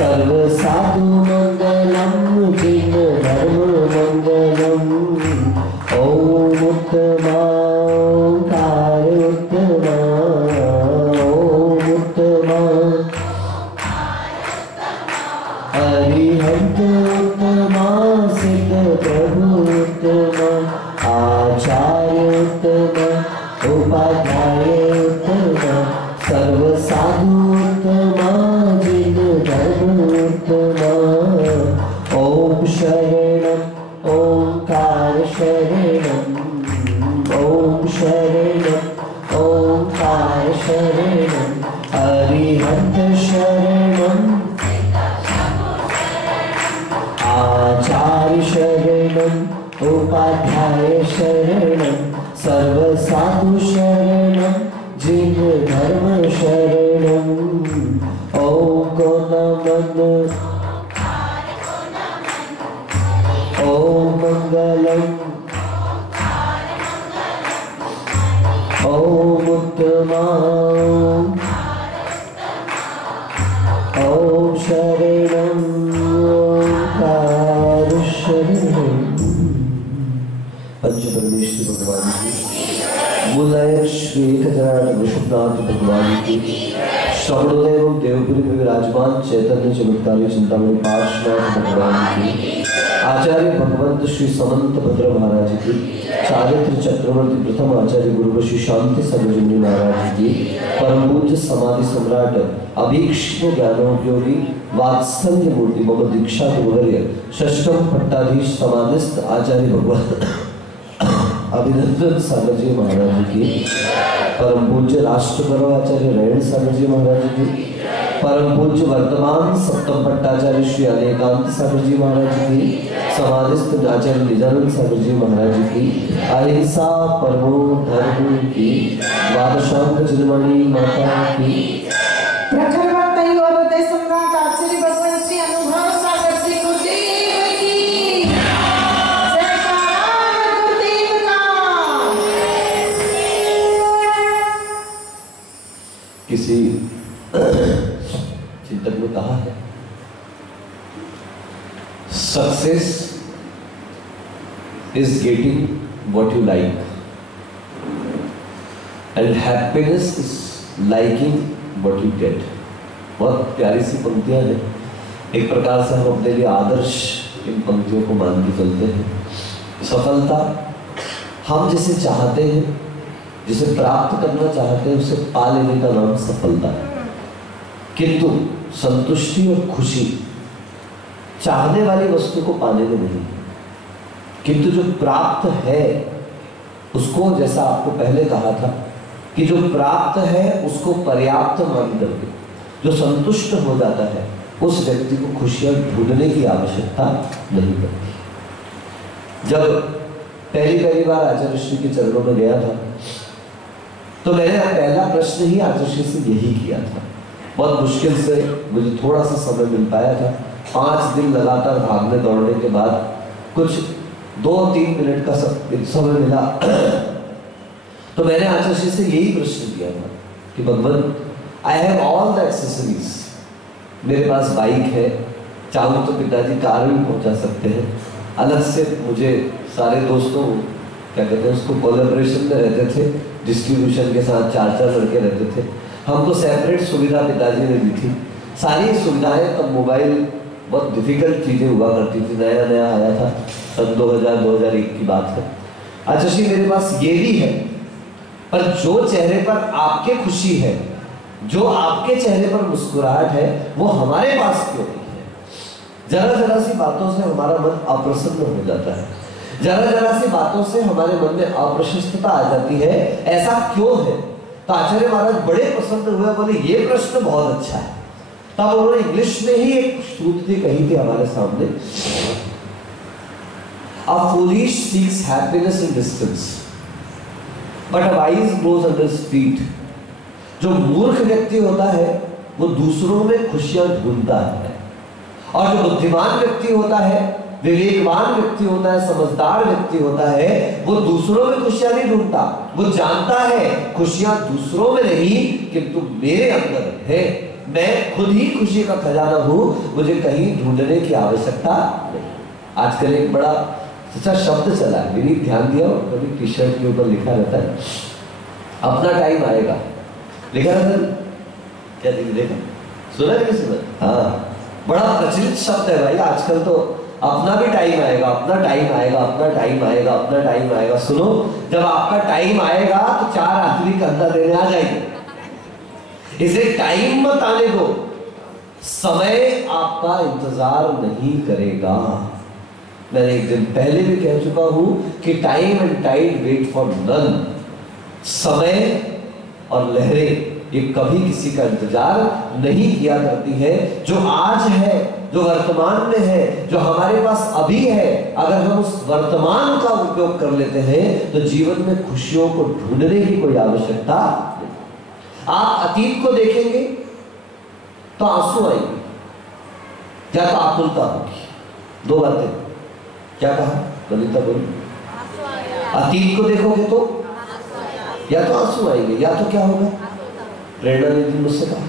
सर्व साधु मंगलम जिन धर्म मंगलम। ओम उत्तमा ओंकार उत्तमा ओम उत्तमा अरिहंत उत्तमा सिद्ध प्रभु उत्तमा आचार्य उत्तमा उपाध्याय उत्तमा सर्व साधु उत्तमा जिन धर्म उत्तमा। ओम शरणम ओंकार शरणम ओम शरणम ओंकार शरणम अरिहंत शरणम आचार्य शरणम उपाध्याय शरणम सर्व साधु शरणम जिन धर्म शरणम। ओम को नमन ओम मंगलम ओम उत्तमा ओम शरणम ओंकार शरणम। पंच परमेश्वर भगवान की, मूलायक श्री एकहजार वृषभनाथ भगवान की, श्रवणोदय देवपुरी में विराजमान चैतन्य चमत्कारी चिंतामणि पार्श्वनाथ भगवान की, आचार्य भगवंत श्री समंत भद्र महाराज की, चारित्र चक्रवर्ती प्रथम आचार्य गुरु श्री शांति सर्वजनी महाराज की, परम पूज्य समाधि सम्राट अभीक्ष्ण ज्ञानोपयोगी वात्सल्य मूर्ति मम दीक्षा गुरुवर्य षष्ठम पट्टाधीश समाधिस्थ आचार्य भगवान अभिनंदन सागर जी महाराज की, परम पूज्य राष्ट्रगुरु आचार्य रेण सागर जी महाराज की, परम पूज्य वर्तमान सप्तम पट्टाचार्य श्री अनेकांत सागर जी महाराज की, समाधिस्थ आचार्य निजानंद सागर जी महाराज की, अहिंसा परमो धर्म की, द्वादशांक चिन्मणि माता की, प्रखर वक्ता और हृदय सम्राट आचार्य भगवान श्री अनुभव सागर जी गुरुदेव की जयकार गुरुदेव का। किसी चिंतक ने कहा है, success is getting what you like and happiness is liking what you get. बहुत प्यारी सी पंक्तियां हैं, एक प्रकार से हम अपने लिए आदर्श इन पंक्तियों को मान के चलते हैं। सफलता हम जिसे चाहते हैं, जिसे प्राप्त करना चाहते हैं, उसे पा लेने का नाम सफलता है। किंतु संतुष्टि और खुशी चाहने वाली वस्तु को पाने में नहीं, किंतु जो प्राप्त है उसको, जैसा आपको पहले कहा था कि जो प्राप्त है उसको पर्याप्त मान करके जो संतुष्ट हो जाता है, उस व्यक्ति को खुशियां ढूंढने की आवश्यकता नहीं पड़ती। जब पहली बार आचार्य श्री के चरणों में गया था तो मैंने पहला प्रश्न ही आचार्य श्री से यही किया था। बहुत मुश्किल से मुझे थोड़ा सा समय मिल पाया था। 5 दिन लगातार भागने दौड़ने के बाद कुछ 2-3 मिनट का समय मिला तो मैंने आचार्य श्री से यही प्रश्न किया था कि भगवान, I have all the accessories, मेरे पास बाइक है, चाहूँ तो पिताजी कार भी पहुंचा सकते हैं, अलग से मुझे सारे दोस्तों क्या कहते हैं उसको कोलैबोरेशन में रहते थे, डिस्ट्रीब्यूशन के साथ 4-4 लड़के रहते थे, हमको सेपरेट सुविधा पिताजी ने दी थी, सारी सुविधाएं। तब मोबाइल बहुत डिफिकल्ट चीज़ें हुआ करती थी, नया नया आया था, सन 2000-2001 की बात है। अच्छा जी, मेरे पास ये भी है, पर जो चेहरे पर आपके खुशी है, जो आपके चेहरे पर मुस्कुराहट है, वो हमारे पास क्यों नहीं है? जरा जरा सी बातों से हमारा मन अप्रसन्न हो जाता है, जरा जरा सी बातों से हमारे मन में अप्रशस्तता आ जाती है, ऐसा क्यों है? तो आचार्य महाराज बड़े प्रसन्न हुए, बोले ये प्रश्न बहुत अच्छा है। तब उन्होंने इंग्लिश में ही एक श्रुति कही थी हमारे सामने, A foolish seeks happiness in distance, but a wise goes under his feet. जो मूर्ख व्यक्ति होता है वो दूसरों में खुशियां ढूंढता है, और जो बुद्धिमान व्यक्ति होता है, विवेकवान व्यक्ति होता है, समझदार व्यक्ति होता है, वो दूसरों में खुशियां नहीं ढूंढता। वो जानता है खुशियां दूसरों में नहीं किंतु मेरे अंदर है, मैं खुद ही खुशी का खजाना हूं, मुझे कहीं ढूंढने की आवश्यकता नहीं। आजकल एक बड़ा अच्छा शब्द चला है, मेरी ध्यान दिया, कभी टी शर्ट के ऊपर लिखा रहता है अपना टाइम आएगा, लिखा रहता है क्या? देखा, सुना है? सुना? हाँ, बड़ा प्रचलित शब्द है भाई आजकल तो। अपना भी टाइम आएगा, अपना टाइम आएगा, अपना टाइम आएगा, अपना टाइम आएगा। सुनो, जब आपका टाइम आएगा तो 4 आदमी कंधा देने आ जाएंगे। इसे टाइम मत आने दो, समय आपका इंतजार नहीं करेगा। मैंने एक दिन पहले भी कह चुका हूं कि time and tide wait for none. समय और लहरें ये कभी किसी का इंतजार नहीं किया करती है। जो आज है, जो वर्तमान में है, जो हमारे पास अभी है, अगर हम उस वर्तमान का उपयोग कर लेते हैं तो जीवन में खुशियों को ढूंढने की कोई आवश्यकता नहीं। आप अतीत को देखेंगे तो आंसू आएंगे या तो आकुलता होगी। दो बातें, क्या कहा ललिता बोली? अतीत को देखोगे तो या तो आंसू आएंगे या तो क्या होगा? प्रेरणा ने मुझसे कहा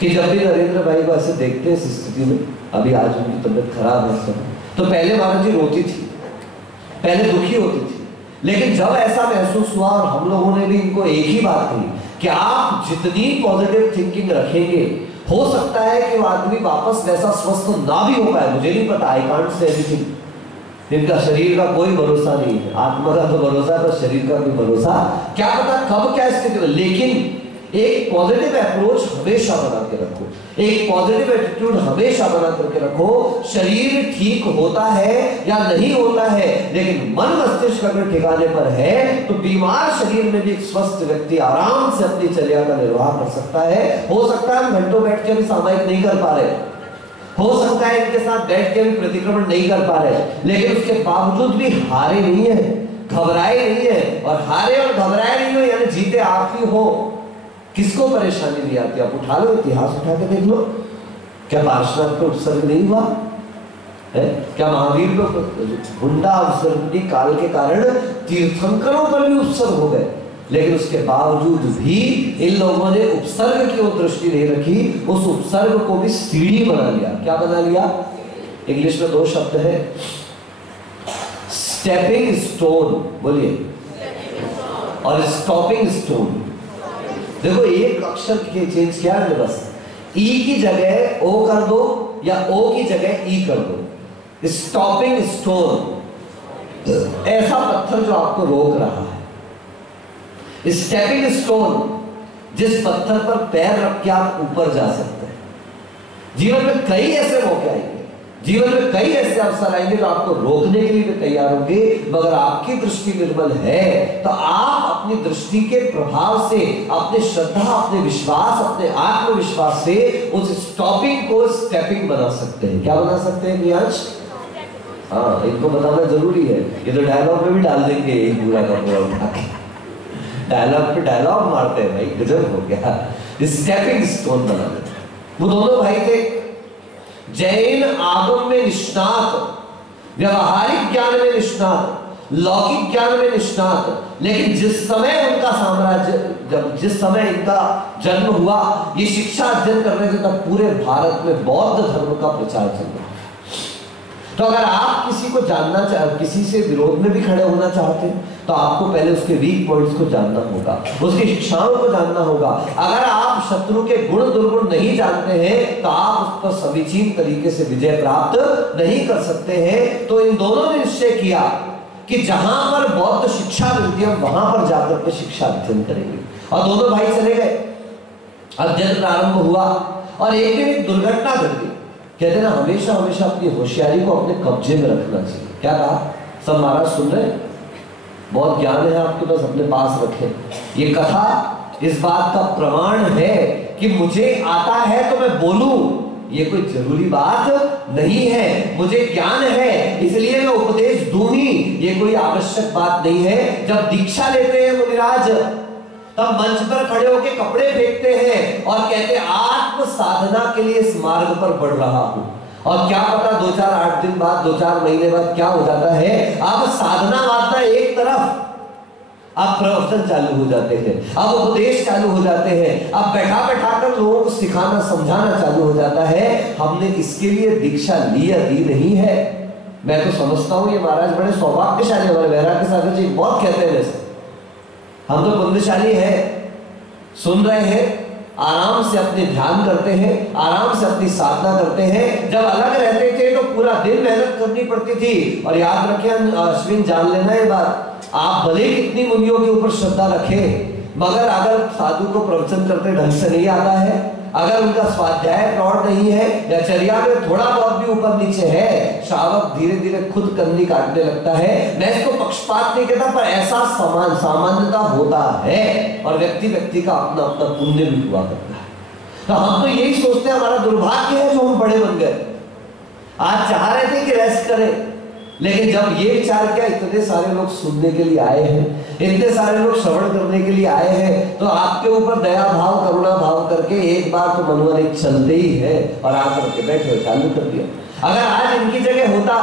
कि जब भी नरेंद्र भाई को ऐसे देखते हैं इस स्थिति में, अभी आज उनकी तबीयत खराब है सब, तो पहले महाराज जी रोती थी, पहले दुखी होती थी, लेकिन जब ऐसा महसूस हुआ और हम लोगों ने भी इनको एक ही बात कही कि आप जितनी पॉजिटिव थिंकिंग रखेंगे, हो सकता है कि वो आदमी वापस वैसा स्वस्थ ना भी हो पाए, मुझे नहीं पता, आई कांट से एनीथिंग। इनका शरीर का कोई भरोसा नहीं है, आत्मा का तो भरोसा है, पर शरीर का कोई भरोसा, क्या पता कब क्या स्थिति में। लेकिन एक पॉजिटिव अप्रोच हमेशा बना के रखो, एक पॉजिटिव एटीट्यूड हमेशा बना करके रखो। शरीर ठीक होता है या नहीं होता है, लेकिन मन मस्तिष्क अगर ठिकाने पर है तो बीमार शरीर में भी एक स्वस्थ व्यक्ति आराम से अपनी चर्या का निर्वाह कर सकता है। हो सकता है हम घंटों बैठ के भी सामायिक नहीं कर पा रहे, हो सकता है इनके साथ बैठ के भी प्रतिक्रमण नहीं कर पा रहे, लेकिन उसके बावजूद भी हारे नहीं है, घबराए नहीं है। और हारे और घबराए नहीं हो यानी जीते आप ही हो। किसको परेशानी नहीं आती? आप उठा लो, इतिहास उठा के देख लो, क्या पार्श्वनाथ को उत्सर्ग नहीं हुआ है? क्या महावीर को हुंडा उत्सर्ग काल के कारण तीर्थंकरों पर भी उत्सर्ग हो गए? लेकिन उसके बावजूद भी इन लोगों ने उपसर्ग की ओर दृष्टि नहीं रखी, उस उपसर्ग को भी सीढ़ी बना लिया। क्या बना लिया? इंग्लिश में 2 शब्द है, स्टेपिंग स्टोन, बोलिए, और स्टॉपिंग स्टोन। देखो एक अक्षर के चेंज किया है बस, ई की जगह ओ कर दो या ओ की जगह ई कर दो। स्टॉपिंग स्टोन, ऐसा पत्थर जो आपको रोक रहा है। स्टेपिंग स्टोन, जिस पत्थर पर पैर रख के आप ऊपर जा सकते हैं। जीवन में कई ऐसे मौके आएंगे, जीवन में कई ऐसे अवसर आएंगे जो आपको रोकने के लिए भी तैयार होंगे, मगर आपकी दृष्टि निर्मल है तो आप अपनी दृष्टि के प्रभाव से, अपने श्रद्धा, अपने विश्वास, अपने आत्मविश्वास से उस स्टॉपिंग को स्टेपिंग बना सकते हैं। क्या बना सकते हैं प्रियांश? हाँ, इनको बताना जरूरी है, ये तो डायलॉग में भी डाल देंगे एक पूरा का पूरा उठा के, डायलॉग पे डायलॉग मारते हैं भाई, गजब हो गया। स्टेपिंग स्टोन बना देते। वो दोनों भाई थे जैन आगम में निष्णात, व्यवहारिक ज्ञान में निष्णात, लौकिक ज्ञान में निष्णात, लेकिन जिस समय उनका साम्राज्य, जब जिस समय इनका जन्म हुआ, ये शिक्षा अध्ययन कर रहे थे, तब पूरे भारत में बौद्ध धर्म का प्रचार चल रहा है। तो अगर आप किसी को जानना चाहते, किसी से विरोध में भी खड़े होना चाहते हैं, तो आपको पहले उसके वीक पॉइंट्स को जानना होगा, उसकी शिक्षाओं को जानना होगा। अगर आप शत्रु के गुण दुर्गुण नहीं जानते हैं तो आप उस पर समीचीन तरीके से विजय प्राप्त नहीं कर सकते हैं। तो इन दोनों ने निश्चय किया कि जहां पर बौद्ध शिक्षा मिलती है वहां पर जाकर के शिक्षा अध्ययन करेंगे। और दोनों भाई चले गए, अध्ययन प्रारंभ हुआ और एक दिन एक दुर्घटना घट गई। कहते ना हमेशा हमेशा अपनी होशियारी को अपने कब्जे में रखना चाहिए। क्या कहा? सब महाराज सुन रहे हैं? बहुत ज्ञान है आपके पास, अपने पास रखें। ये कथा इस बात का प्रमाण है कि मुझे आता है तो मैं बोलूं, ये कोई जरूरी बात नहीं है। मुझे ज्ञान है इसलिए मैं उपदेश दूं ही, ये कोई आवश्यक बात नहीं है। जब दीक्षा लेते हैं मुनिराज, तब मंच पर खड़े होकर कपड़े फेंकते हैं और कहते हैं आत्म साधना के लिए इस मार्ग पर बढ़ रहा हूं। और क्या पता 2-4 8 दिन बाद, 2-4 महीने बाद क्या हो जाता है। अब साधना वादना एक तरफ, अब प्रवचन चालू हो जाते हैं, अब उपदेश चालू हो जाते हैं, अब बैठा बैठा कर लोगों को सिखाना समझाना चालू हो जाता है। हमने इसके लिए दीक्षा ली या दी नहीं है। मैं तो समझता हूं ये महाराज बड़े सौभाग्यशाली, हमारे वैराग्य सागर जी बहुत कहते हैं वैसे, हम तो पुण्यशाली है, सुन रहे हैं, आराम से अपने ध्यान करते हैं, आराम से अपनी साधना करते हैं। जब अलग रहते थे तो पूरा दिन मेहनत करनी पड़ती थी। और याद रखें अश्विन, जान लेना ये बात, आप भले कितनी मुनियों के ऊपर श्रद्धा रखें, मगर अगर साधु को प्रवचन करते ढंग से नहीं आता है, अगर उनका स्वाध्याय प्रौढ़ नहीं है या चर्या में थोड़ा बहुत भी ऊपर नीचे है, श्रावक धीरे धीरे खुद कन्नी काटने लगता है। मैं इसको पक्षपात नहीं कहता, पर ऐसा सामान्यता होता है और व्यक्ति व्यक्ति का अपना अपना पुण्य भी हुआ करता है। तो हम तो यही सोचते हैं, हमारा दुर्भाग्य है जो हम बड़े बन गए। आज चाह रहे थे कि रेस्ट करें, लेकिन जब ये विचार किया इतने सारे लोग सुनने के लिए आए हैं, इतने सारे लोग श्रवण करने के लिए आए हैं, तो आपके ऊपर दया भाव करुणा भाव करके एक बार तो मनवानी चलते ही है और आकर के बैठे चालू कर दिया। अगर आज इनकी जगह होता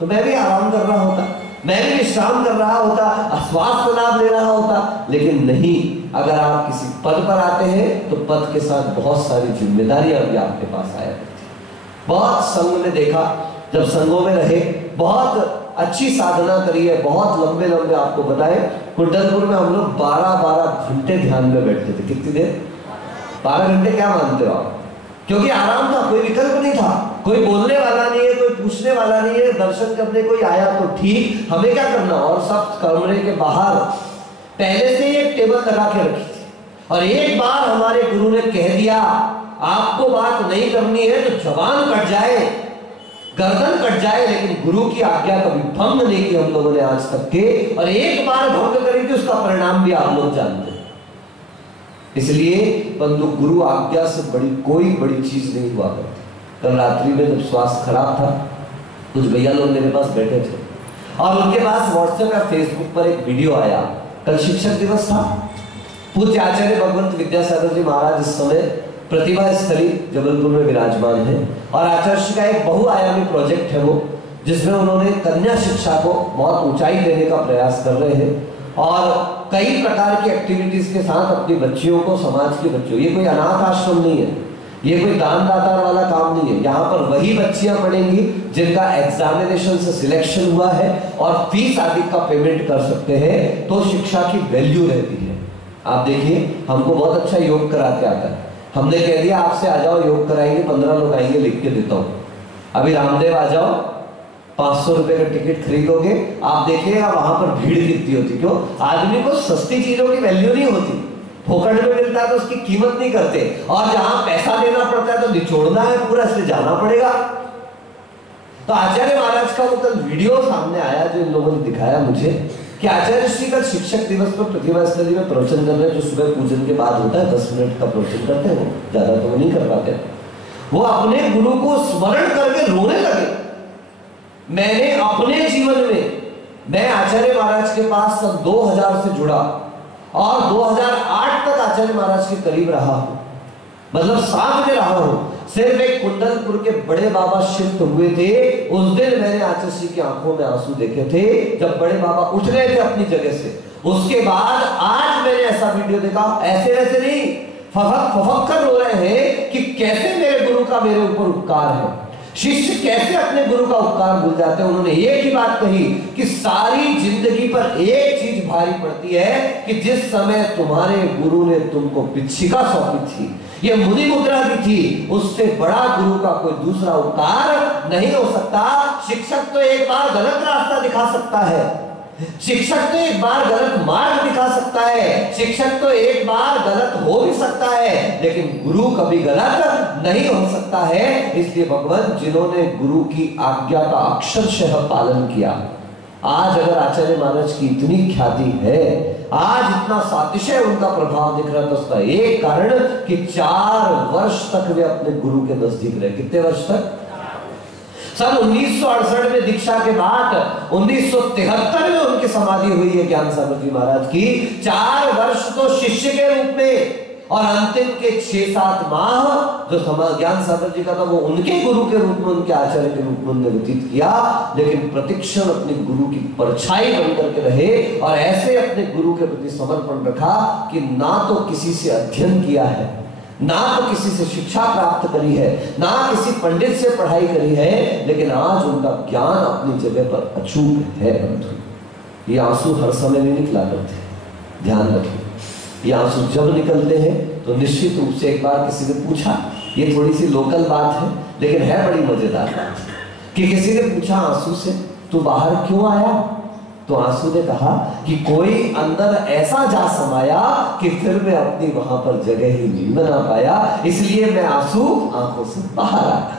तो मैं भी आराम कर रहा होता, मैं भी विश्राम कर रहा होता, स्वास्थ्य लाभ ले रहा होता, लेकिन नहीं। अगर आप किसी पद पर आते हैं तो पद के साथ बहुत सारी जिम्मेदारियां भी आपके पास आया करती। बहुत संघ में देखा, जब संघों में रहे, बहुत अच्छी साधना करी है, बहुत लंबे लंबे, आपको बताएं कुंडलपुर में हम लोग 12-12 घंटे ध्यान में बैठते थे। कितनी देर? 12 घंटे। क्या मानते हो आप? क्योंकि आराम था, कोई विकल्प नहीं था, कोई बोलने वाला नहीं है, कोई पूछने वाला नहीं है, दर्शन करने कोई आया तो ठीक, हमें क्या करना। और सब कमरे के बाहर पहले से एक टेबल लगा के रखी थी, और एक बार हमारे गुरु ने कह दिया आपको बात नहीं करनी है तो जबान कट जाए, गर्दन कट जाए, लेकिन गुरु की आज्ञा कभी भंग नहीं की हम लोगों ने आज तक के। और एक बार भंग करी थी, उसका परिणाम भी आप लोग जानते हैं। इसलिए बंधु, गुरु आज्ञा से बड़ी कोई बड़ी चीज नहीं हुआ करती। कल रात्रि में जब स्वास्थ्य खराब था, कुछ भैया लोग मेरे पास बैठे थे और उनके पास व्हाट्सएप या फेसबुक पर एक वीडियो आया। कल शिक्षक दिवस था। पूज्य आचार्य भगवंत विद्यासागर जी महाराज इस समय प्रतिभा स्थली जबलपुर में विराजमान है, और आचार्य श्री का एक बहुआयामी प्रोजेक्ट है वो, जिसमें उन्होंने कन्या शिक्षा को बहुत ऊंचाई देने का प्रयास कर रहे हैं और कई प्रकार की एक्टिविटीज के साथ अपनी बच्चियों को, समाज की बच्चियों, ये कोई अनाथ आश्रम नहीं है, ये कोई दान दातार वाला काम नहीं है। यहाँ पर वही बच्चियां पढ़ेंगी जिनका एग्जामिनेशन से सिलेक्शन हुआ है और फीस आदि का पेमेंट कर सकते हैं, तो शिक्षा की वैल्यू रहती है। आप देखिए, हमको बहुत अच्छा योग कराते आता है, हमने कह दिया आपसे आ जाओ योग कराएंगे, 15 लोग आएंगे, लिख के देता हूं। अभी रामदेव आ जाओ, 500 रुपए का टिकट खरीदोगे, आप देखिएगा वहां पर भीड़ कितनी होती। क्यों? आदमी को सस्ती चीजों की वैल्यू नहीं होती, फोकट में मिलता है तो उसकी कीमत नहीं करते, और जहां पैसा देना पड़ता है तो निचोड़ना है पूरा, इसलिए जाना पड़ेगा। तो आचार्य महाराज का वो कल वीडियो सामने आया जो इन लोगों ने दिखाया मुझे, कि आचार्य श्री कल शिक्षक दिवस पर प्रतिभा स्थली में प्रवचन कर रहे हैं, जो सुबह पूजन के बाद होता है, 10 मिनट का प्रवचन करते हैं, वो ज्यादा तो वो नहीं कर पाते। वो अपने गुरु को स्मरण करके रोने लगे। मैंने अपने जीवन में, मैं आचार्य महाराज के पास सन 2000 से जुड़ा और 2008 तक आचार्य महाराज के करीब रहा हूं, मतलब साथ में रहा हूं। सिर्फ एक कुंडलपुर के बड़े बाबा शिफ्ट हुए थे, उस दिन मैंने आचार्य श्री की आंखों में आंसू देखे थे जब बड़े बाबा उठ गए थे अपनी जगह से। उसके बाद आज मैंने ऐसा वीडियो देखा, ऐसे वैसे नहीं, फफक कर रो रहे हैं कि कैसे मेरे गुरु का मेरे ऊपर उपकार है, शिष्य कैसे अपने गुरु का उपकार भूल जाते हैं। उन्होंने एक ही बात कही कि सारी जिंदगी पर एक चीज भारी पड़ती है कि जिस समय तुम्हारे गुरु ने तुमको पिच्छिका सौंपी थी, ये मुनि मुद्रा भी थी, उससे बड़ा गुरु का कोई दूसरा उपकार नहीं हो सकता। शिक्षक तो एक बार गलत रास्ता दिखा सकता है, शिक्षक तो एक बार गलत मार्ग दिखा सकता है, शिक्षक तो एक बार गलत हो भी सकता है, लेकिन गुरु कभी गलत नहीं हो सकता है। इसलिए भगवान, जिन्होंने गुरु की आज्ञा का अक्षरशः पालन किया, आज अगर आचार्य महाराज की इतनी ख्याति है, आज इतना सातिशय उनका प्रभाव दिख रहा था, उसका एक कारण कि 4 वर्ष तक वे अपने गुरु के नजदीक रहे। कितने वर्ष तक? सन 1968 में दीक्षा के बाद 1973 में उनकी समाधि हुई है ज्ञान सागर जी महाराज की। 4 वर्ष तो शिष्य के रूप में और अंतिम के 6-7 माह जो ज्ञान सागर जी का था वो उनके गुरु के रूप में, उनके आचार्य के रूप में उन्होंने व्यतीत किया, लेकिन प्रतिक्षण अपने गुरु की परछाई बनकर के रहे और ऐसे अपने गुरु के प्रति समर्पण रखा कि ना तो किसी से अध्ययन किया है, ना तो किसी से शिक्षा प्राप्त करी है, ना किसी पंडित से पढ़ाई करी है, लेकिन आज उनका ज्ञान अपनी जगह पर अचूक है। बंधु, ये आंसू हर समय नहीं निकला करते, ध्यान रखिए। ये आंसू जब निकलते हैं तो निश्चित रूप से, एक बार किसी ने पूछा, ये थोड़ी सी लोकल बात है लेकिन है बड़ी मजेदार बात, कि किसी ने पूछा आंसू से, तू बाहर क्यों आया? तो आंसू ने कहा कि कोई अंदर ऐसा जा समाया कि फिर मैं अपनी वहां पर जगह ही नहीं बना पाया, इसलिए मैं आंसू आंखों से बाहर आया।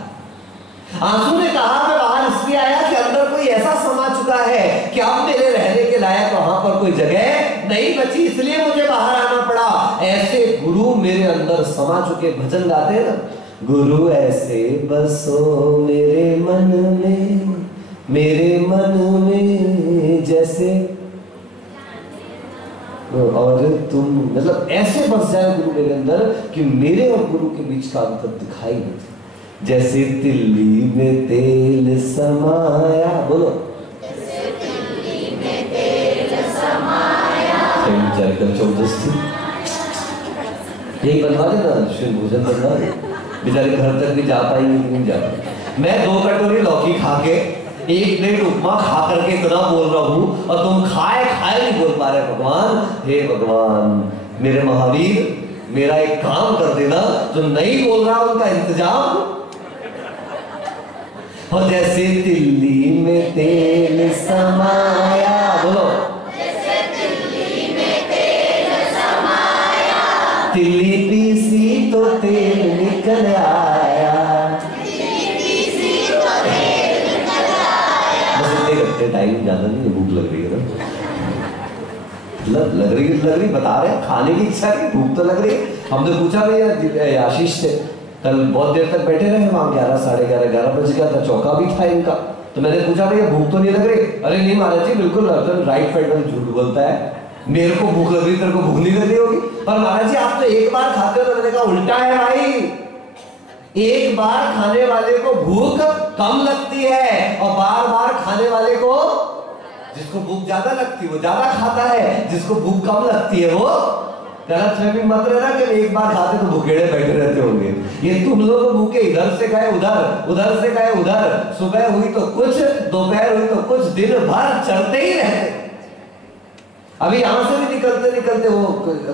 आंसू ने कहा मैं बाहर इसलिए आया कि अंदर कोई ऐसा समा चुका है कि अब मेरे रहने के लायक वहां पर कोई जगह नहीं बची, इसलिए मुझे बाहर आना पड़ा। ऐसे गुरु मेरे अंदर समा चुके, भजन गाते हैं ना, गुरु ऐसे बसो मेरे मन में जैसे, और तुम, मतलब ऐसे बस जाए गुरु मेरे अंदर कि मेरे और गुरु के बीच का अंतर दिखाई नहीं दे। जैसे तिल्ली में तेल समाया, बोलो चौदस्ती, यही बनवा देना, शिव भोजन बनवा दे, बेचारे घर तक भी जा पाएंगे कि नहीं जा पाएंगे। मैं 2 कटोरी लौकी खा के, 1 प्लेट उपमा खा करके इतना बोल रहा हूं और तुम खाए नहीं बोल पा रहे। भगवान, हे भगवान, मेरे महावीर, मेरा एक काम कर देना, जो नहीं बोल रहा उनका इंतजाम। और जैसे तिल्ली में तेल समाया, बोलो जैसे तिल्ली में तेल समाया, तिल्ली पीसी तो तेल निकल आया, टाइम ज्यादा नहीं, भूख लग रही है ना, लग रही बता रहे हैं, खाने की इच्छा नहीं, भूख तो लग रही है। हमने पूछा भैया आशीष से, कल बहुत देर तक बैठे रहे वहां, 11, साढ़े 11 बज गया था, चौका भी था इनका, तो मैंने पूछा भैया भूख तो नहीं लग रही? अरे नहीं महाराज जी, बिल्कुल राइट साइड में झूठ बोलता है, मेरे को भूख लग रही, तेरे को भूख नहीं लग रही होगी। पर महाराज जी आप तो एक बार खाते हो। तो मैंने कहा उल्टा है भाई, एक बार खाने वाले को भूख कम लगती है और बार बार खाने वाले को, जिसको भूख ज्यादा लगती है वो ज्यादा खाता है, जिसको भूख कम लगती है वो गलतफहमी मत रहना कि एक बार खाते तो भूखेड़े बैठे रहते होंगे। ये तुम लोग भूखे, इधर से गए उधर, उधर से गए उधर, सुबह हुई तो कुछ, दोपहर हुई तो कुछ, दिन भर चलते ही रहते। अभी यहां से भी निकलते निकलते वो,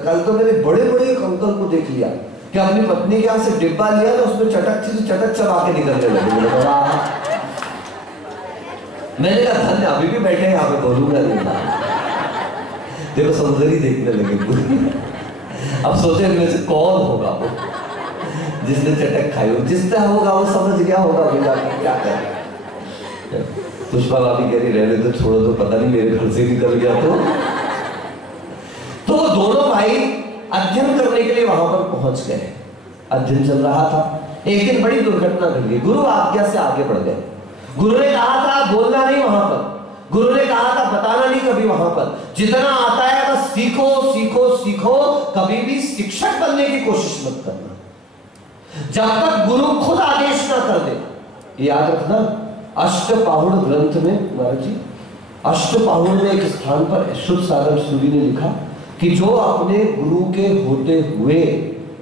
कल तो मेरे बड़े बड़े एक अंकल को देख लिया कि अपनी पत्नी के यहाँ से डिब्बा लिया तो उसमें चटक थी, चटक चबा के निकलने लगे। मैंने कहा धन्य, अभी भी बैठे यहाँ पे, बोलूंगा नहीं, देखो सौंदर्य देखने लगे। अब सोचे इनमें से कौन होगा वो जिसने चटक खाई हो, जिसने होगा वो समझ गया होगा क्या करे। पुष्पा भाभी कह रही रहने तो छोड़ो, तो पता नहीं मेरे घर से निकल गया तो वो दोनों भाई अध्ययन करने के लिए वहां पर पहुंच गए। अध्ययन चल रहा था, एक दिन बड़ी दुर्घटना घट गई। गुरु आज्ञा से आगे बढ़ गए। गुरु ने कहा था बोलना नहीं वहां पर, गुरु ने कहा था बताना नहीं कभी वहां पर, जितना आता है बस सीखो सीखो सीखो, कभी भी शिक्षक बनने की कोशिश मत करना जब तक गुरु खुद आदेश ना कर दे। याद रखना, अष्टपाहुड़ ग्रंथ में महाराज जी, अष्टपाहुड़ में एक स्थान पर शुद्ध सागर सूरी ने लिखा कि जो अपने गुरु के होते हुए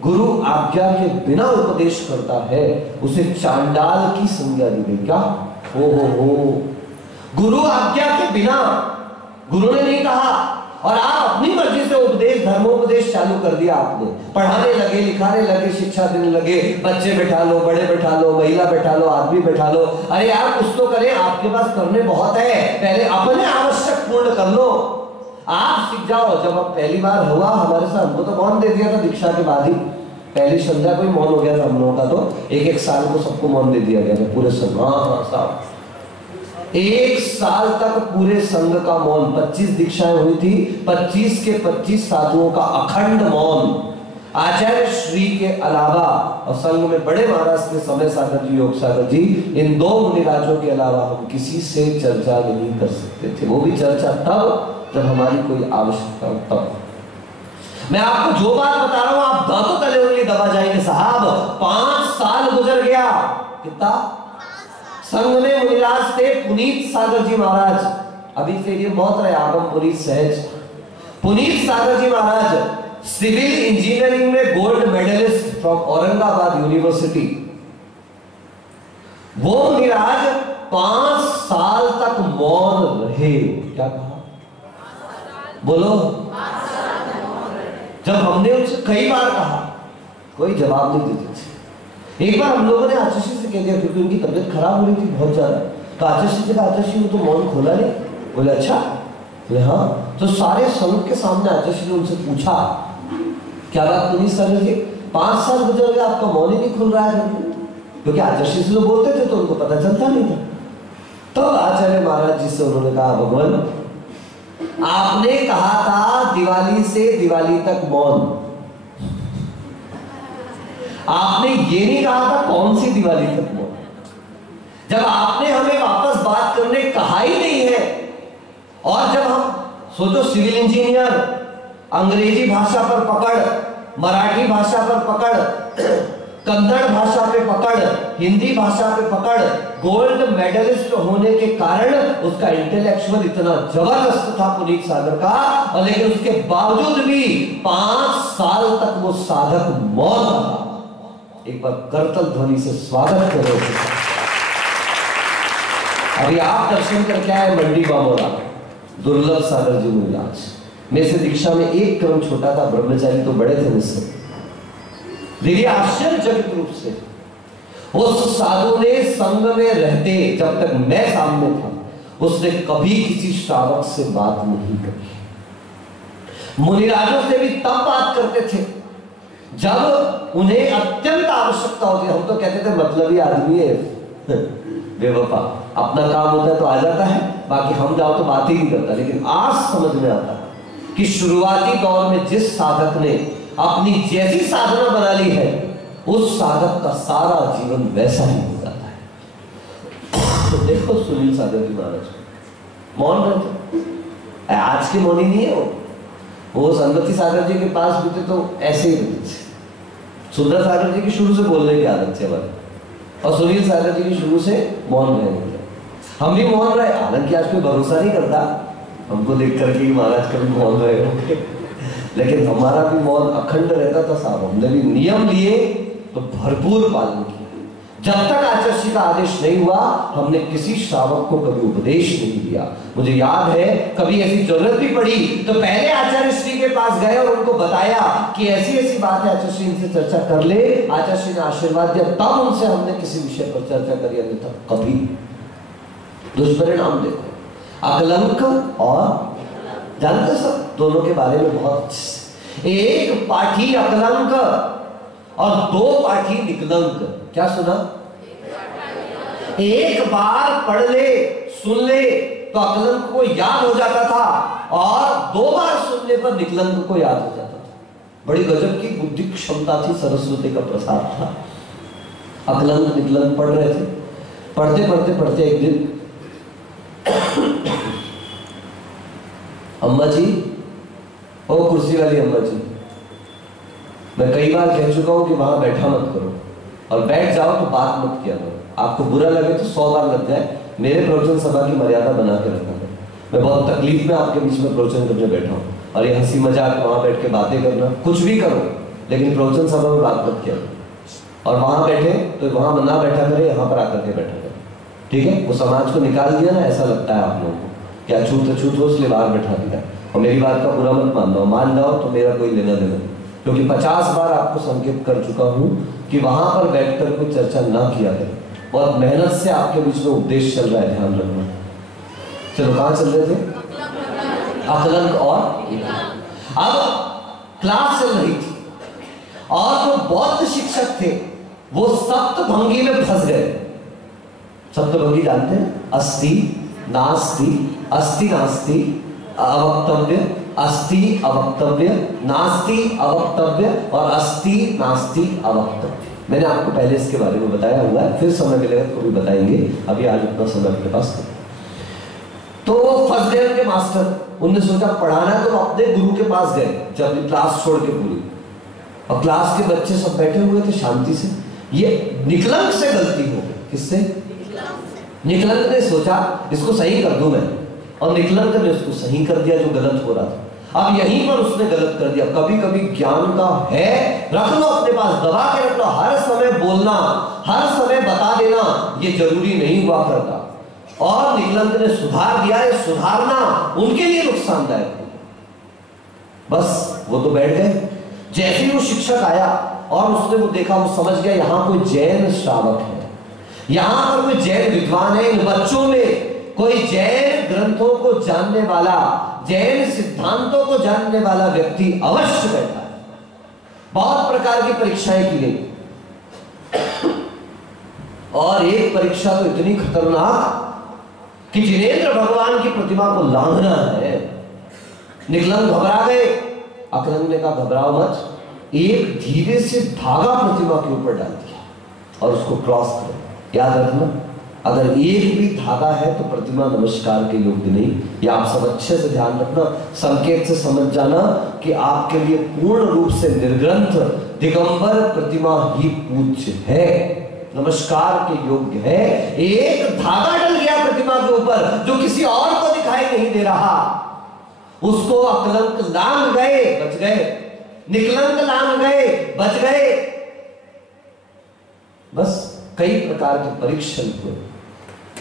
गुरु आज्ञा के बिना उपदेश करता है उसे चांडाल की संज्ञा दी गई। क्या हो, गुरु आज्ञा के बिना, गुरु ने नहीं कहा और आप अपनी मर्जी से उपदेश, धर्मोपदेश चालू कर दिया आपने, पढ़ाने लगे, लिखाने लगे, शिक्षा देने लगे, बच्चे बैठा लो, बड़े बैठा लो, महिला बैठा लो, आदमी बैठा लो। अरे यार कुछ तो करें, आपके पास करने बहुत है, पहले अपने आवश्यक पूर्ण कर लो, आप सीख जाओ। जब अब पहली बार हुआ हमारे साथ, हमको तो मौन दे दिया था दीक्षा के बाद ही, पहली संध्या को ही मौन हो गया था हम लोगों का, तो एक साल को सबको मौन दे दिया गया था पूरे संघ। हाँ साहब, 1 साल तक पूरे संघ का मौन, 25 दीक्षाएं हुई थी, 25 के 25 साधुओं का अखंड मौन। आचार्य श्री के अलावा और संघ में बड़े महाराज के समय सागर जी, योग सागर जी, इन 2 मुनिराजों के अलावा हम किसी से चर्चा नहीं कर सकते थे। वो भी चर्चा तब जब हमारी कोई आवश्यकता हो तब। मैं आपको जो बात बता रहा हूं आप दांतों तले उंगली दबा जाएंगे साहब। 5 साल गुजर गया। कितना? संघ में मुनिराज थे पुनीत सागर जी महाराज, अभी से ये मौत रहे आगम पुनीत सहज। पुनीत सागर जी महाराज सिविल इंजीनियरिंग में gold medalist from Aurangabad university. वो मुनिराज 5 साल तक मौन रहे। क्या कहा? बोलो। जब हमने उनसे कई बार कहा, कोई जवाब नहीं देते थे। एक बार हम लोगों ने आचार्य से कह दिया, क्योंकि उनकी तबीयत खराब हो रही थी बहुत ज्यादा, तो आचार्य से कहा, आचार्य वो तो मौन खोला नहीं। बोले अच्छा? बोले हाँ। तो सारे संघ के सामने आचार्य ने उनसे पूछा, क्या बात पुनीत सागर जी, 5 साल गुजर गए आपका मौन ही नहीं खुल रहा है? क्योंकि आचार्य से तो बोलते थे तो उनको पता चलता नहीं था। तो आचार्य महाराज जी से उन्होंने कहा, भगवान आपने कहा था दिवाली से दिवाली तक मौन, आपने ये नहीं कहा था कौन सी दिवाली तक मौन। जब आपने हमें वापस बात करने कहा ही नहीं है, और जब हम सोचो सिविल इंजीनियर, अंग्रेजी भाषा पर पकड़, मराठी भाषा पर पकड़, कन्नड़ भाषा पे पकड़, हिंदी भाषा पे पकड़, गोल्ड मेडलिस्ट होने के कारण उसका इंटेलेक्चुअल इतना जबरदस्त था पुनीत सागर का, और लेकिन उसके बावजूद भी 5 साल तक वो साधक मौन रहा। एक बार करतल ध्वनि से स्वागत करो। अभी आप दर्शन करके आए मंडी बामोरा, दुर्लभ सागर जी मुनिराज। मेरे से दीक्षा में एक क्रम छोटा था, ब्रह्मचारी तो बड़े थे मुझसे। देखिए आश्चर्यजनक रूप से उस साधु ने संघ में रहते, जब तक मैं सामने था, उसने कभी किसी श्रावक से बात नहीं करी। मुनिराजों से भी तब बात करते थे जब उन्हें अत्यंत आवश्यकता होती है। हम तो कहते थे मतलबी आदमी है, बेवफा, अपना काम होता है तो आ जाता है, बाकी हम जाओ तो बात ही नहीं करता। लेकिन आज समझ में आता है कि शुरुआती दौर में जिस साधक ने अपनी जैसी साधना बना ली है, उस साधक का सारा जीवन वैसा ही हो जाता है। तो देखो सुनील सागर जी महाराज मौन रहते, आज के मौनी नहीं है वो संगति सागर जी के पास भी थे तो ऐसे ही रहते थे। सुंदर सागर जी की शुरू से बोलने की आदत थी हमारी, और सुनील सागर जी की शुरू से मौन रहने। हम भी मौन रहे, हालांकि आज कोई भरोसा नहीं करता हमको देख करके महाराज कभी मौन रहे होंगे, लेकिन हमारा भी मौन अखंड रहता था साहब। हमने भी नियम लिए तो भरपूर पालन किया। जब तक आचार्य श्री का आदेश नहीं हुआ, हमने किसी श्रावक को कभी उपदेश नहीं दिया। मुझे याद है कभी ऐसी जरूरत भी पड़ी तो पहले आचार्य श्री के पास गए और उनको बताया कि ऐसी ऐसी बात है, आचार्य श्री इनसे चर्चा कर ले। आचार्य श्री ने आशीर्वाद दिया, तब उनसे हमने किसी विषय पर चर्चा करी, अन्यथा कभी। दुष्परिणाम देखो, अकलंक और जानते सब दोनों के बारे में बहुत। एक पाठी अकलंक और 2 पाठी निकलंक। क्या सुना? एक बार पढ़ ले, सुन ले तो अकलंक को याद हो जाता था, और 2 बार सुनने पर निकलंक को याद हो जाता था। बड़ी गजब की बुद्धि क्षमता थी, सरस्वती का प्रसाद था। अकलंक निकलंक पढ़ रहे थे, पढ़ते पढ़ते पढ़ते एक दिन अम्मा जी, ओ कुर्सी वाली अम्मा जी, मैं कई बार कह चुका हूं कि वहां बैठा मत करो, और बैठ जाओ तो बात मत किया करो। आपको बुरा लगे तो 100 बार लग जाए, मेरे प्रवचन सभा की मर्यादा बना के रखना है। मैं बहुत तकलीफ में आपके बीच में प्रवचन करने बैठा हूँ, और ये हंसी मजाक वहां बैठ के बातें करना, कुछ भी करो लेकिन प्रवचन सभा में बात मत किया। और वहां बैठे तो वहां ना बैठा करे, यहाँ पर आकर के बैठा करे, ठीक है? वो समाज को निकाल दिया ना, ऐसा लगता है आप लोगों को क्या अछूत हो, इसलिए बाहर बैठा दिया। और मेरी बात का बुरा मत मान लो, मान जाओ तो मेरा कोई लेना देना, क्योंकि 50 बार आपको संकेत कर चुका हूं कि वहां पर बैठकर कोई चर्चा ना किया करें। बहुत मेहनत से आपके बीच में उपदेश चल रहा है, ध्यान रखना। चलो कहां चल रहे थे? अकलंक और अब क्लास चल रही थी, और जो बौद्ध शिक्षक थे वो सप्तभंगी में फंस गए। सप्तभंगी जानते हैं? अस्ति नास्ति, अस्ति नास्ति अवक्तव्य, अस्ति अवक्तव्य, नास्ति अवक्तव्य, और अस्ति नास्ति अवक्तव्य। मैंने आपको पहले इसके बारे में बताया हुआ है, फिर समय मिलेगा तो भी बताएंगे, अभी आज उतना समय अपने पास नहीं। तो फंस गए उनके मास्टर। उनने सोचा पढ़ाना है तो अपने गुरु के पास गए, जब क्लास छोड़ के पूरी, और क्लास के बच्चे सब बैठे हुए थे शांति से। ये निकलंक से गलती हो गई। किससे? निकलंक ने सोचा इसको सही कर दूं मैं, और निकलंक ने उसको सही कर दिया जो गलत हो रहा था। अब यहीं पर उसने गलत कर दिया। कभी कभी ज्ञान का है रख लो अपने पास, दबा के रख लो। हर समय बोलना, हर समय बता देना ये जरूरी नहीं हुआ करता। और निकलंक ने सुधार दिया, ये सुधारना उनके लिए नुकसानदायक हो। बस वो तो बैठ गए। जैसे ही वो शिक्षक आया और उसने वो देखा, वो समझ गया यहाँ कोई जैन श्रावक है, यहाँ पर कोई जैन विद्वान है। इन बच्चों में कोई जैन ग्रंथों को जानने वाला, जैन सिद्धांतों को जानने वाला व्यक्ति अवश्य बैठा है। बहुत प्रकार की परीक्षाएं की गई, और एक परीक्षा तो इतनी खतरनाक कि जिनेंद्र भगवान की प्रतिमा को लांघना है। निकलंक घबरा गए। अकलंक ने कहा घबराओ मत, एक धीरे से धागा प्रतिमा के ऊपर डाल दिया और उसको क्रॉस करो। याद रखना, अगर एक भी धागा है तो प्रतिमा नमस्कार के योग्य नहीं। ये आप सब अच्छे से ध्यान रखना, संकेत से समझ जाना कि आपके लिए पूर्ण रूप से निर्ग्रंथ दिगंबर प्रतिमा ही पूज्य है, नमस्कार के योग्य है। एक धागा डल गया प्रतिमा के ऊपर जो किसी और को दिखाई नहीं दे रहा, उसको अकलंक लांघ गए, बच गए। निकलंक लांघ गए, बच गए। बस कई प्रकार के परीक्षण हुए।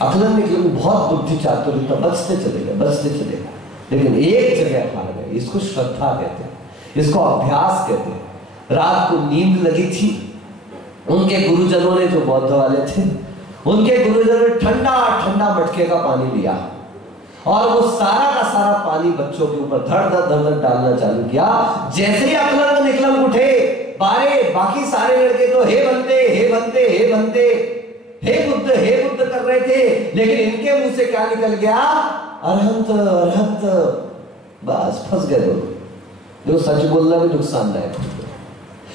अकलंक निकलंक बहुत बुद्धि चातुर्य था, बचते चले गए, बचते चले गए, लेकिन एक जगह हार गए। इसको श्रद्धा कहते हैं, इसको अभ्यास कहते हैं। रात को नींद लगी थी, उनके गुरुजनों ने, जो बौद्ध वाले थे, उनके गुरुजनों ने ठंडा ठंडा मटके का पानी लिया और वो सारा का सारा पानी बच्चों के ऊपर धड़ धड़ धड़ धड़ डालना चालू किया। जैसे ही अकलंक निकलंक उठे, बाकी सारे लड़के तो हे बनते हे बनते हे बनते हे बुद्ध कर रहे थे, लेकिन इनके मुंह से क्या निकल गया? अरहंत अरहंत। बस फंस गए दोनों। जो सच बोलना भी नुकसानदायक है।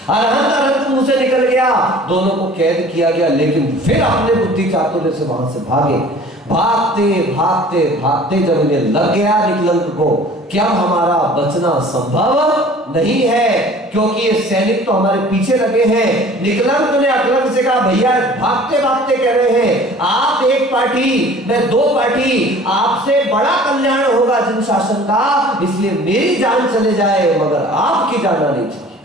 अरहंत अरहंत मुंह से निकल गया, दोनों को कैद किया गया। लेकिन फिर अपने बुद्धि चातुर्य से वहां से भागे। भागते भागते भागते जब इन्हें लग गया निकलंक को क्या हमारा बचना संभव नहीं है, क्योंकि ये सैनिक तो हमारे पीछे लगे हैं। निकलंक ने अकलंक से कहा भैया भागते भागते कह रहे हैं आप एक पार्टी, मैं दो पार्टी, आपसे बड़ा कल्याण होगा जन शासन का, इसलिए मेरी जान चले जाए मगर आपकी जान आनी चाहिए।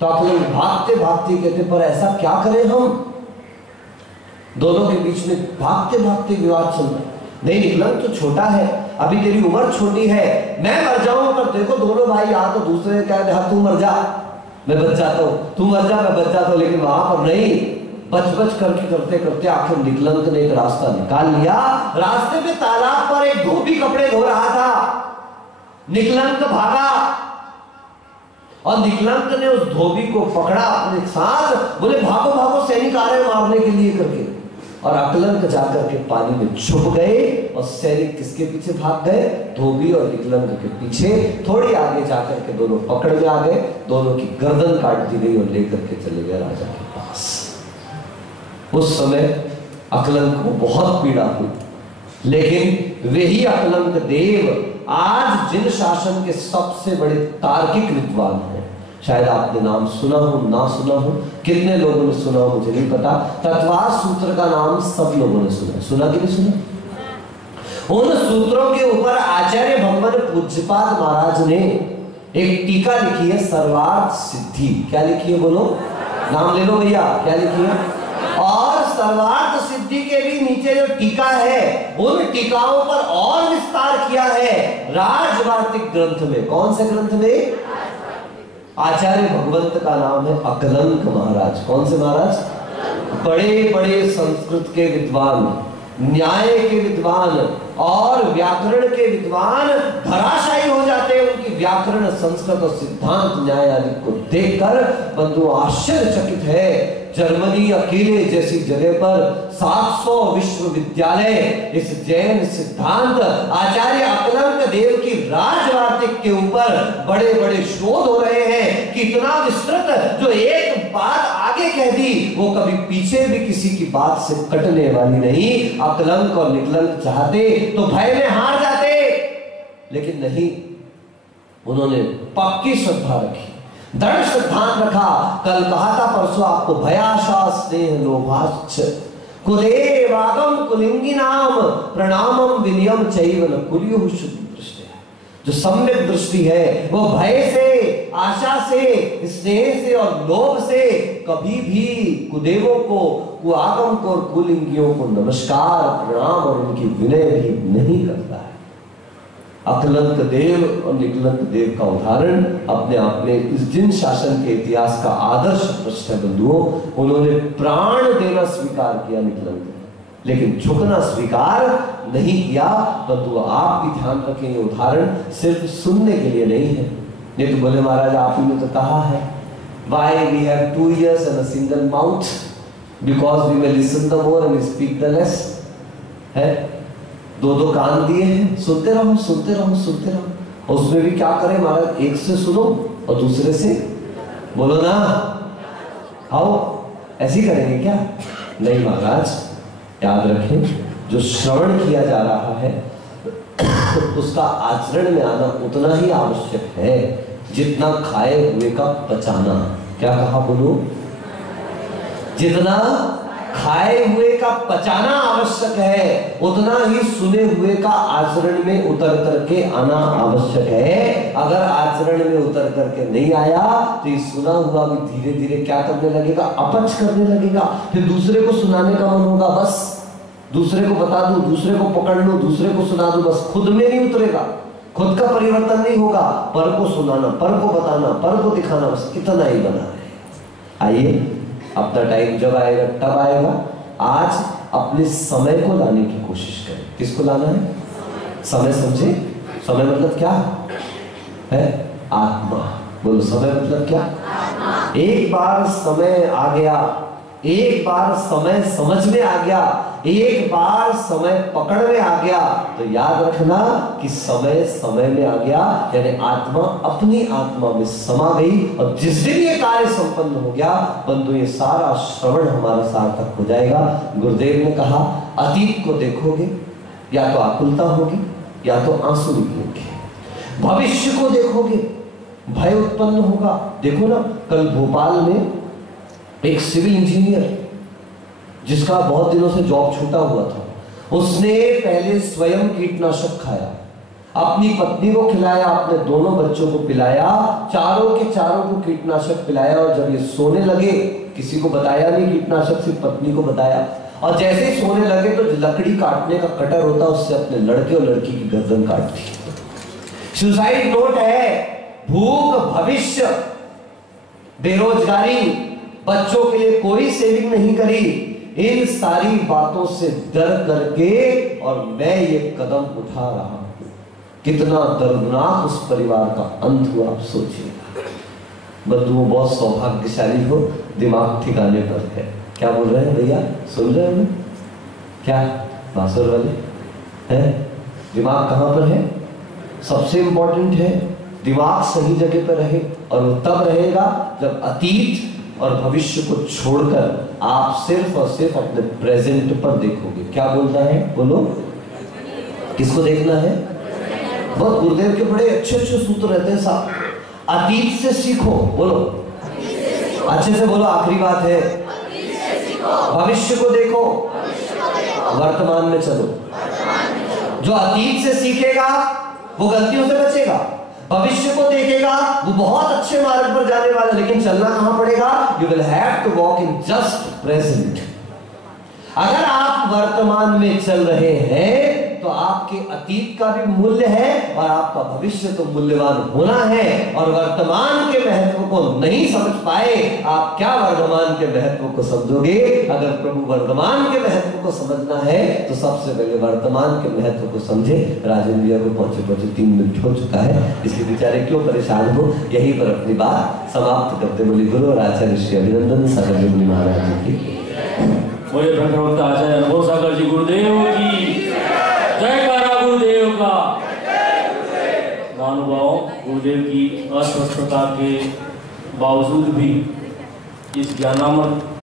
तो अकलंक भागते भागते कहते पर ऐसा क्या करें हम? दोनों के बीच में भागते भागते विवाद चल रहा है। नहीं निकलंक तो छोटा है, अभी तेरी उम्र छोटी है, मैं मर जाऊं पर देखो दोनों भाई आ तो दूसरे क्या तू मर जा मैं बच जाता हूं, तू मर जा मैं बच जाता हूं, लेकिन वहां पर नहीं। बच करके करते करते आखिर निकलंक ने एक रास्ता निकाल लिया। रास्ते में तालाब पर एक धोबी कपड़े धो रहा था। निकलंक भागा और निकलंक ने उस धोबी को पकड़ा अपने साथ, बोले भागो भागो सैनिक आ रहे हैं मारने के लिए करके। और अकलंक जाकर के पानी में छुप गए और सैनिक किसके पीछे भाग गए? धोबी और निकलंक के पीछे। थोड़ी आगे जाकर के दोनों पकड़ में आ गए, दोनों की गर्दन काट दी गई और लेकर के चले गए राजा के पास। उस समय अकलंक को बहुत पीड़ा हुई, लेकिन वही अकलंक देव आज जिन शासन के सबसे बड़े तार्किक विद्वान हैं। शायद आपने नाम सुना हो ना सुना हो, कितने लोगों ने सुना हो मुझे नहीं पता। तत्वार सूत्र का नाम सब लोगों ने सुना कि नहीं सुना? उन सूत्रों के ऊपर आचार्य भगवान पूज्यपाद महाराज ने एक टीका लिखी है, सर्वार्थ सिद्धि। क्या लिखी है बोलो? नाम ले लो भैया, क्या लिखी है? और सर्वार्थ सिद्धि के भी नीचे जो टीका है, उन टीकाओं पर और विस्तार किया है राजवार्तिक ग्रंथ में। कौन से ग्रंथ में? आचार्य भगवंत का नाम है अकलंक महाराज। कौन से महाराज? बड़े बड़े संस्कृत के विद्वान, न्याय के विद्वान और व्याकरण के विद्वान धराशायी हो जाते हैं उनकी व्याकरण, संस्कृत और सिद्धांत न्याय आदि को देखकर। बंधु आश्चर्यचकित है, जर्मनी अकेले जैसी जगह पर 700 विश्वविद्यालय इस जैन सिद्धांत आचार्य अकलंक देव की राजवार्तिक के ऊपर बड़े बड़े शोध हो रहे हैं कि इतना विस्तृत, जो एक बात आगे आगे कह दी वो कभी पीछे भी किसी की बात से कटने वाली नहीं। अकलंक और निकलंक चाहते तो भय में हार जाते, लेकिन नहीं, उन्होंने पक्की श्रद्धा रखी, दृढ़ सिद्धांत रखा। कल कहा था, परसों आपको, भयाशा स्नेह लोभाश्च कुदेवागम कुलिंगी नाम प्रणामम विनियम चैव न कुर्युः शुद्ध दृष्टि। जो सम्यक दृष्टि है वो भय से, आशा से, स्नेह से और लोभ से कभी भी कुदेवों को, कुआगम को और कुलिंगियों को नमस्कार, प्रणाम और उनकी विनय भी नहीं करता है। अकलंक देव और निकलंक देव का उदाहरण अपने आप में इस जिन शासन के इतिहास का आदर्श पृष्ठ है बंधुओं। उन्होंने प्राण देना स्वीकार किया निकलंक ने, लेकिन झुकना स्वीकार नहीं किया। बंधुओं आप भी ध्यान रखें, ये उदाहरण सिर्फ सुनने के लिए नहीं है। नहीं तो बोले महाराज आप ही ने तो कहा है, why we have 2 ears and a single mouth, because we may listen the more and speak the less। है, 2 कान दिए हैं, सुनते रहो सुनते रहो सुनते रहो। और उसमें भी क्या करें महाराज, एक से सुनो और दूसरे से बोलो ना। आओ ऐसी करेंगे क्या? नहीं महाराज, याद रखें, जो श्रवण किया जा रहा है उसका आचरण में आना उतना ही आवश्यक है जितना खाए हुए का पचाना। क्या कहा बोलो? जितना खाए हुए का पचाना आवश्यक है उतना ही सुने हुए का आचरण में उतर करके आना आवश्यक है। अगर आचरण में उतर करके नहीं आया तो ये सुना हुआ भी धीरे धीरे क्या करने लगेगा, अपच करने लगेगा। फिर दूसरे को सुनाने का मन होगा, बस दूसरे को बता दूं, दूसरे को पकड़ लूं, दूसरे को सुना दूं, बस खुद में नहीं उतरेगा, खुद का परिवर्तन नहीं होगा। पर को सुनाना, पर को बताना, पर को दिखाना, बस इतना ही बना है। आइए अपना टाइम जब आएगा तब आएगा। आज अपने समय को लाने की कोशिश करें। किसको लाना है? समय। समझे? समय मतलब क्या है? आत्मा। बोलो, समय मतलब क्या? एक बार समय आ गया, एक बार समय समझ में आ गया, एक बार समय पकड़ में आ गया तो याद रखना कि समय समय में आ गया, यानी आत्मा अपनी आत्मा में समा गई। और जिस दिन ये कार्य संपन्न हो गया बंधु, ये सारा श्रवण हमारा सार्थक हो जाएगा। गुरुदेव ने कहा, अतीत को देखोगे या तो आकुलता होगी या तो आंसू निकलेंगे, भविष्य को देखोगे भय उत्पन्न होगा। देखो ना, कल भोपाल में एक सिविल इंजीनियर जिसका बहुत दिनों से जॉब छूटा हुआ था, उसने पहले स्वयं कीटनाशक खाया, अपनी पत्नी को खिलाया, अपने दोनों बच्चों को पिलाया, चारों के चारों को कीटनाशक पिलाया। और जब ये सोने लगे, किसी को बताया नहीं कीटनाशक, सिर्फ पत्नी को बताया। और जैसे ही सोने लगे तो लकड़ी काटने का कटर होता, उससे अपने लड़के और लड़की की गर्दन काट दी। सुसाइड नोट है। भूख, भविष्य, बेरोजगारी, बच्चों के लिए कोई सेविंग नहीं करी, इन सारी बातों से डर करके और मैं ये कदम उठा रहा हूं। कितना दर्दनाक उस परिवार का अंत हुआ, आप सोचिएगा। बंधुओं, बहुत सौभाग्यशाली हो, दिमाग ठिकाने पर है। क्या बोल रहे हैं भैया? सुन रहे हैं? क्या बांसुर वाले हैं? दिमाग कहां पर है? सबसे इंपॉर्टेंट है दिमाग सही जगह पर रहे, और वो तब रहेगा जब अतीत और भविष्य को छोड़कर आप सिर्फ और सिर्फ अपने प्रेजेंट पर देखोगे। क्या बोलता है? बोलो, किसको देखना है? बहुत गुरुदेव के बड़े अच्छे अच्छे सूत्र रहते हैं साहब। अतीत से सीखो, बोलो अच्छे से बोलो, आखिरी बात है। भविष्य को देखो, वर्तमान में चलो। जो अतीत से सीखेगा वो गलतियों से बचेगा, भविष्य को देखेगा वो बहुत अच्छे मार्ग पर जाने वाला। लेकिन चलना कहां पड़ेगा? You will have to walk in just present. अगर आप वर्तमान में चल रहे हैं तो आपके अतीत का भी मूल्य है और आपका भविष्य तो मूल्यवान होना है। और वर्तमान के महत्व को नहीं समझ पाए, आप क्या वर्तमान के महत्व को समझोगे? अगर प्रभु वर्तमान के महत्व को समझना है तो सबसे पहले वर्तमान के महत्व को समझे। राजेंद्र भैया को पहुंचे 3 मिनट हो चुका है, इसलिए बेचारे क्यों परेशान हो। यहीं पर अपनी बात समाप्त करते बोले गुरु और आचार्य श्री अभिनंदन सागर मुनि महाराज जी की। बोले भगवत आचार्य अनुभव सागर जी गुरुदेव की जयकारा, गुरुदेव का। महानुभाव, गुरुदेव की अस्वस्थता के बावजूद भी इस ज्ञानामृत